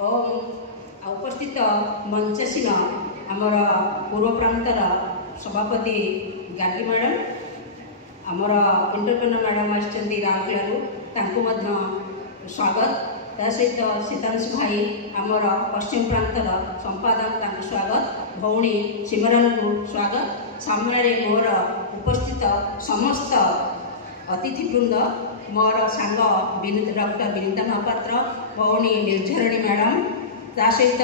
उपस्थित मंचासीन आमर पूर्व प्रांतर सभापति गार्गी मैडम आमर एंटरप्रेन्योर मैडम आमकलू स्वागत सहित सीतांशु भाई आमर पश्चिम प्रांतर संपादक स्वागत भौणी सिमरन को स्वागत सामने मोर उपस्थित समस्त अतिथिवृंद मोर सांग डॉक्टर विनीता महापात्र भौणी निर्झरणी मैडम ता सहित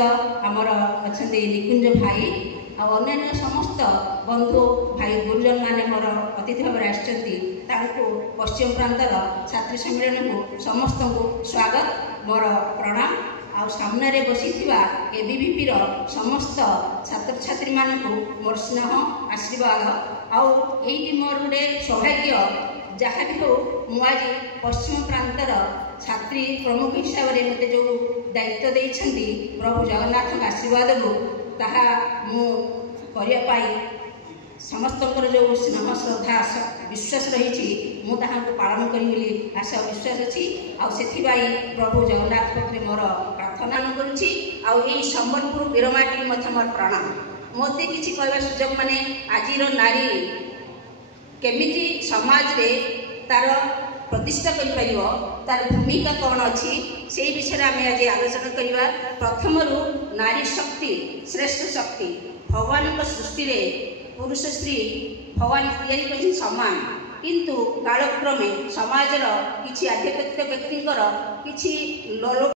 आमर अच्छा निकुंज भाई अन्य समस्त बंधु भाई गुरुजन मैंने मोर अतिथि भाव आसो पश्चिम प्रांतर छात्री सम्मेलन को समस्त को स्वागत मोर प्रणाम आ सामने बसी एबीवीपी समस्त छात्र छात्री मानक मोर स्नेह आशीर्वाद आई मोर गोटे सौभाग्य जहाँ भी हो आज पश्चिम प्रांतर छात्री प्रमुख हिसाब से मत जो दायित्व देती प्रभु जगन्नाथ आशीर्वाद को ताहा करने समस्त जो स्नेह श्रद्धा विश्वास रही पालन करी आशा विश्वास अच्छी आई प्रभु जगन्नाथ पाखे मोर प्रार्थना करुँची आई संबलपुर वीरमाटी मोर प्रणाम मत कि कहवा सुजोग माने आज नारी केमिति समाज रे तार प्रतिष्ठा कर तार भूमिका कौन अच्छी से विषय आम आज आलोचना करवा प्रथम नारी शक्ति श्रेष्ठ शक्ति भगवान सृष्टि रे पुरुष स्त्री भगवान तैयारी सामान किंतु कालक्रमे समाजर किसी आध्यात्मिक व्यक्ति किसी